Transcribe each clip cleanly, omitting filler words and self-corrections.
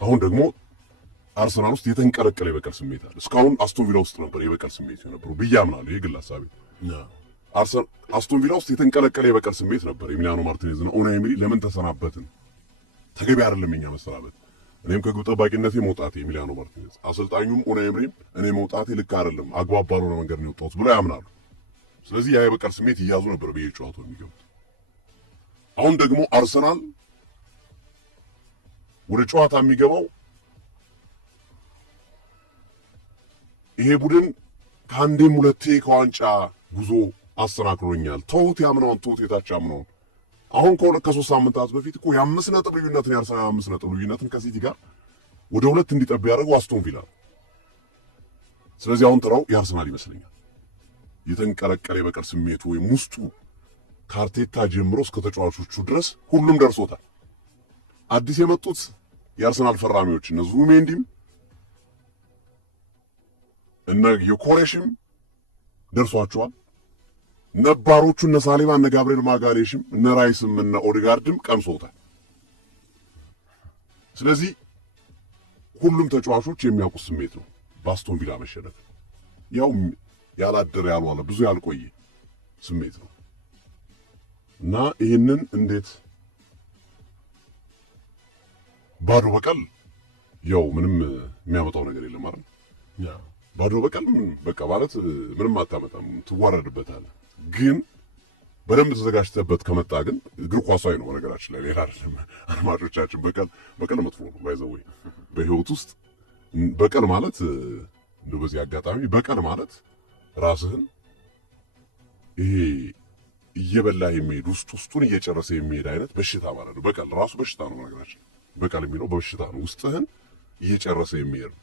አሁን ደግሞ አርሰናል ውስጥ የተንቀለቀለ የበቀል ስሜት አለ። እስካሁን አስቶን ቪላ ውስጥ ነበር የበቀል ስሜት የነበረው ብዬ አምናለሁ። የግል ሐሳቤ አስቶን ቪላ ውስጥ የተንቀለቀለ የበቀል ስሜት ነበር። ኤሚሊያኖ ማርቲኔዝ እና ኡናይ ኤምሪ ለምን ተሰናበትን? ተገቢ አይደለም የኛ መሰናበት። እኔም ከግብ ጠባቂነቴ መውጣቴ ኤሚሊያኖ ማርቲኔዝ፣ አሰልጣኙም ኡናይ ኤምሪም እኔ መውጣቴ ልክ አይደለም፣ አግባብ ባልሆነ መንገድ ነው የወጣሁት ብሎ ያምናሉ። ስለዚህ ያ የበቀል ስሜት እያዙ ነበር በየጨዋታው የሚገቡት። አሁን ደግሞ አርሰናል ወደ ጨዋታ የሚገባው ይሄ ቡድን ከአንዴም ሁለቴ ከዋንጫ ጉዞ አስተናክሎኛል። ተውት ያምነውን ተውት የታች ያምነውን። አሁን ከሶስት ሳምንታት በፊት እኮ የ5 ነጥብ ልዩነትን የአርሰናል 5 ነጥብ ልዩነትን ከሲቲ ጋር ወደ 2 እንዲጠብ ያደረገው አስቶን ቪላ። ስለዚህ አሁን ጥራው የአርሰናል ይመስለኛል። የተንቀለቀለ የበቀል ስሜቱ ወይም ውስጡ ከአርቴታ ጀምሮ እስከ ተጫዋቾቹ ድረስ ሁሉም ደርሶታል። አዲስ የመጡት የአርሰናል ፈራሚዎች እነ ዙቢሜንዲም እነ ዮኬሬሽም ደርሷቸዋል። ነባሮቹ እነ ሳሊባ እነ ጋብሪኤል ማጋሌሽም እነ ራይስም እነ ኦዴጋርድም ቀምሶታል። ስለዚህ ሁሉም ተጫዋቾች የሚያውቁት ስሜት ነው በአስቶን ቪላ መሸነፍ። ያው ያላደረ ያልዋለ ብዙ ያልቆየ ስሜት ነው እና ይህንን እንዴት ባዶ በቀል ያው ምንም የሚያመጣው ነገር የለም አይደል? ባዶ በቀል በቃ ማለት ምንም አታመጣም፣ ትዋረድበታለህ። ግን በደንብ ተዘጋጅተበት ከመጣ ግን እግር ኳሳዊ ነው ነገራችን ላይ ሌላ አይደለም። አድማጮቻችን በቀል መጥፎ ነው ባይዘው በህይወት ውስጥ በቀል ማለት እንደው በዚህ አጋጣሚ በቀል ማለት ራስህን ይሄ እየበላህ የሚሄድ ውስጡን እየጨረሰ የሚሄድ አይነት በሽታ ማለት ነው። በቀል ራሱ በሽታ ነው ነገራችን። በቀል የሚለው በሽታ ነው፣ ውስጥህን እየጨረሰ የሚሄድ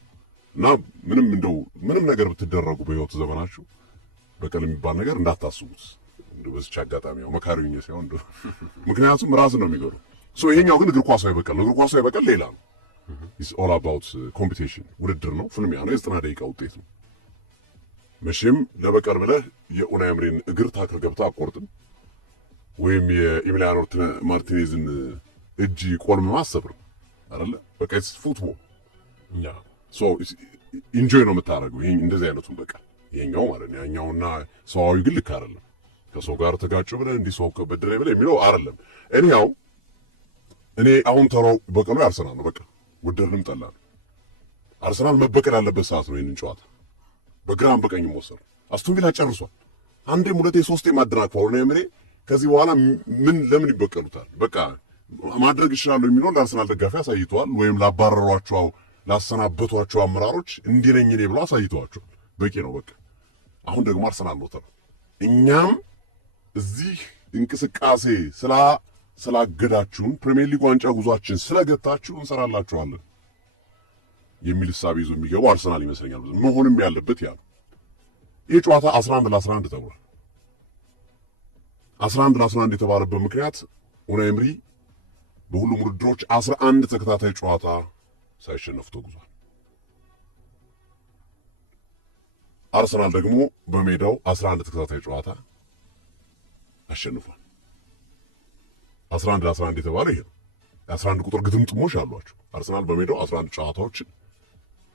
እና ምንም ነገር ብትደረጉ በህይወት ዘመናችሁ በቀል የሚባል ነገር እንዳታስቡት። እንደው በዚህ አጋጣሚ ያው መካሪኝ ሳይሆን እንደው ምክንያቱም ራስን ነው የሚገሩ። ይሄኛው ግን እግር ኳሳዊ በቀል ነው። እግር ኳሳዊ በቀል ሌላ ነው። ኢትስ ኦል አባውት ኮምፒቲሽን፣ ውድድር ነው፣ ፍልሚያ ነው፣ የ90 ደቂቃ ውጤት ነው። መቼም ለበቀል ብለህ የኡናይ ኤምሪን እግር ታክል ገብተህ አቆርጥም ወይም የኤሚሊያኖ ማርቲኔዝን እጅ ቆልም ማሰብር አይደለ? በቃ ኢትስ ፉትቦል ኢንጆይ ነው የምታደርገው። ይሄ እንደዚህ አይነቱን በቀል ይሄኛው ማለት ነው። ያኛውና ሰዋዊ ግን ልክ አይደለም። ከሰው ጋር ተጋጨ ብለህ እንዲህ ሰው ከበደለ ብለህ የሚለው አይደለም። እኔ አሁን ተራው በቀሉ አርሰናል ነው። በቃ ወደድንም ጠላን አርሰናል መበቀል ያለበት ሰዓት ነው። ይሄንን ጨዋታ በግራም በቀኝም ወሰዱ። አስቶን ቪላ ጨርሷል። አንዴም ሁለቴ ሶስቴ ማደናቅፈው ነው ኤምሪ። ከዚህ በኋላ ለምን ይበቀሉታል? በቃ ማድረግ ይችላሉ የሚለው ለአርሰናል ደጋፊ አሳይተዋል፣ ወይም ላባረሯቸው ላሰናበቷቸው አመራሮች እንዲህ ነኝ እኔ ብሎ አሳይተዋቸዋል። በቂ ነው በቃ። አሁን ደግሞ አርሰናል ነው ተራ። እኛም እዚህ እንቅስቃሴ ስላገዳችሁን ፕሪሚየር ሊግ ዋንጫ ጉዟችን ስለገታችሁ እንሰራላችኋለን የሚል ሐሳብ ይዞ የሚገባው አርሰናል ይመስለኛል። መሆንም ያለበት ያ ነው። ይህ ጨዋታ 11-11 ተብሏል። 11-11 የተባለበት ምክንያት ኡናይ ኤምሪ በሁሉም ውድድሮች 11 ተከታታይ ጨዋታ ሳይሸነፍ ተጉዟል። አርሰናል ደግሞ በሜዳው 11 ተከታታይ ጨዋታ አሸንፏል። 11-11 የተባለ ይሄ ነው። 11 ቁጥር ግጥምጥሞች አሏቸው። አርሰናል በሜዳው 11 ጨዋታዎችን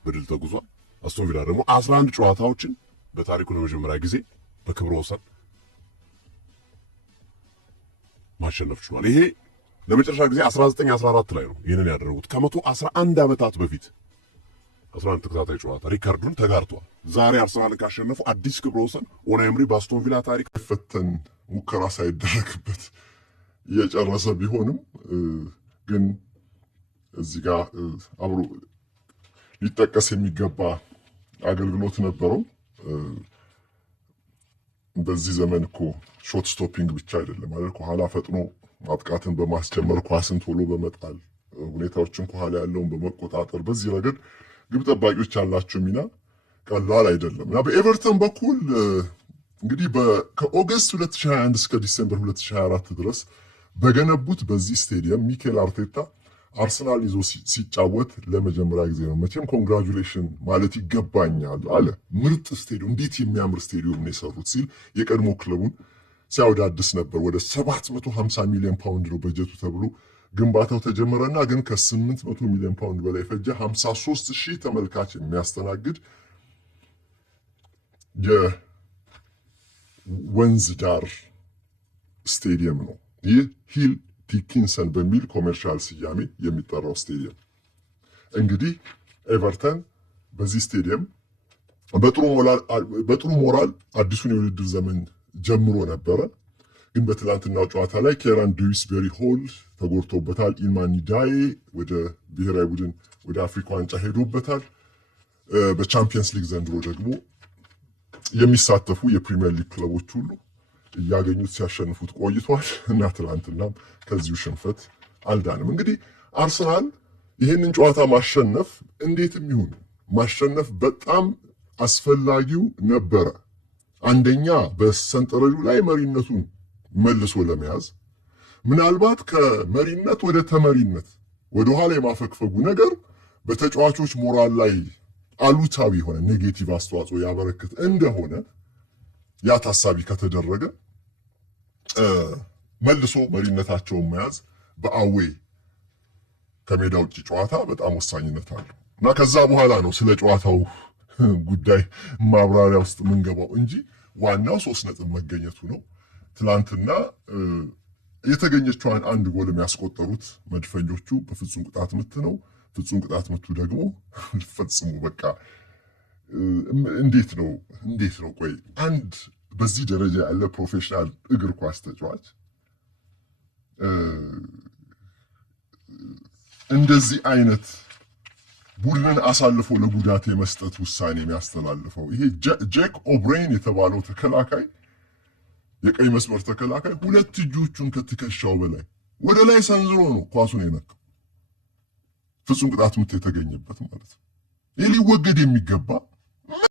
በድል ተጉዟል። አስቶን ቪላ ደግሞ 11 ጨዋታዎችን በታሪኩ ለመጀመሪያ ጊዜ በክብረ ወሰን ማሸነፍ ችሏል። ይሄ ለመጨረሻ ጊዜ 1914 ላይ ነው ይህንን ያደረጉት። ከ111 ዓመታት በፊት 11 ተከታታይ ጨዋታ ሪካርዱን ተጋርቷል። ዛሬ አርሰናልን ካሸነፉ አዲስ ክብረ ወሰን ኡናይ ኤምሪ በአስቶን ቪላ ታሪክ ፈተን ሙከራ ሳይደረግበት እየጨረሰ ቢሆንም ግን እዚህ ጋር አብሮ ሊጠቀስ የሚገባ አገልግሎት ነበረው። በዚህ ዘመን እኮ ሾት ስቶፒንግ ብቻ አይደለም ማለት ከኋላ ፈጥኖ ማጥቃትን በማስጀመር ኳስን ቶሎ በመጣል ሁኔታዎችን ከኋላ ያለውን በመቆጣጠር በዚህ ረገድ ግብ ጠባቂዎች ያላቸው ሚና ቀላል አይደለም እና በኤቨርተን በኩል እንግዲህ ከኦገስት 2021 እስከ ዲሴምበር 2024 ድረስ በገነቡት በዚህ ስቴዲየም ሚኬል አርቴታ አርሰናል ይዞ ሲጫወት ለመጀመሪያ ጊዜ ነው። መቼም ኮንግራቹሌሽን ማለት ይገባኛል አለ። ምርጥ ስቴዲየም፣ እንዴት የሚያምር ስቴዲየም ነው የሰሩት ሲል የቀድሞ ክለቡን ሲያወዳድስ ነበር። ወደ 750 ሚሊዮን ፓውንድ ነው በጀቱ ተብሎ ግንባታው ተጀመረና ግን ከ800 ሚሊዮን ፓውንድ በላይ ፈጀ 53,000 ተመልካች የሚያስተናግድ የወንዝ ዳር ስቴዲየም ነው። ይህ ሂል ዲኪንሰን በሚል ኮሜርሻል ስያሜ የሚጠራው ስቴዲየም እንግዲህ ኤቨርተን በዚህ ስቴዲየም በጥሩ ሞራል አዲሱን የውድድር ዘመን ጀምሮ ነበረ። ግን በትላንትናው ጨዋታ ላይ ኬራን ዱዊስቤሪ ሆል ተጎድቶበታል። ኢልማን ኒዳዬ ወደ ብሔራዊ ቡድን ወደ አፍሪካ ዋንጫ ሄዶበታል። በቻምፒየንስ ሊግ ዘንድሮ ደግሞ የሚሳተፉ የፕሪሚየር ሊግ ክለቦች ሁሉ እያገኙት ሲያሸንፉት ቆይቷል እና ትላንትናም ከዚሁ ሽንፈት አልዳንም። እንግዲህ አርሰናል ይህንን ጨዋታ ማሸነፍ እንዴትም ይሁን ማሸነፍ በጣም አስፈላጊው ነበረ። አንደኛ በሰንጠረዡ ላይ መሪነቱን መልሶ ለመያዝ ምናልባት ከመሪነት ወደ ተመሪነት ወደ ኋላ የማፈግፈጉ ነገር በተጫዋቾች ሞራል ላይ አሉታዊ የሆነ ኔጌቲቭ አስተዋጽኦ ያበረክት እንደሆነ ያ ታሳቢ ከተደረገ መልሶ መሪነታቸውን መያዝ በአዌ ከሜዳ ውጭ ጨዋታ በጣም ወሳኝነት አለው እና ከዛ በኋላ ነው ስለ ጨዋታው ጉዳይ ማብራሪያ ውስጥ የምንገባው እንጂ ዋናው 3 ነጥብ መገኘቱ ነው። ትላንትና የተገኘችዋን አንድ ጎል የሚያስቆጠሩት መድፈኞቹ በፍጹም ቅጣት ምት ነው። ፍጹም ቅጣት ምቱ ደግሞ ፈጽሞ በቃ እንዴት ነው ቆይ አንድ በዚህ ደረጃ ያለ ፕሮፌሽናል እግር ኳስ ተጫዋች እንደዚህ አይነት ቡድንን አሳልፎ ለጉዳት የመስጠት ውሳኔ የሚያስተላልፈው? ይሄ ጄክ ኦብሬን የተባለው ተከላካይ የቀይ መስመር ተከላካይ 2 እጆቹን ከትከሻው በላይ ወደ ላይ ሰንዝሮ ነው ኳሱን የነካው። ፍጹም ቅጣት ምት የተገኘበት ማለት ነው። ይህ ሊወገድ የሚገባ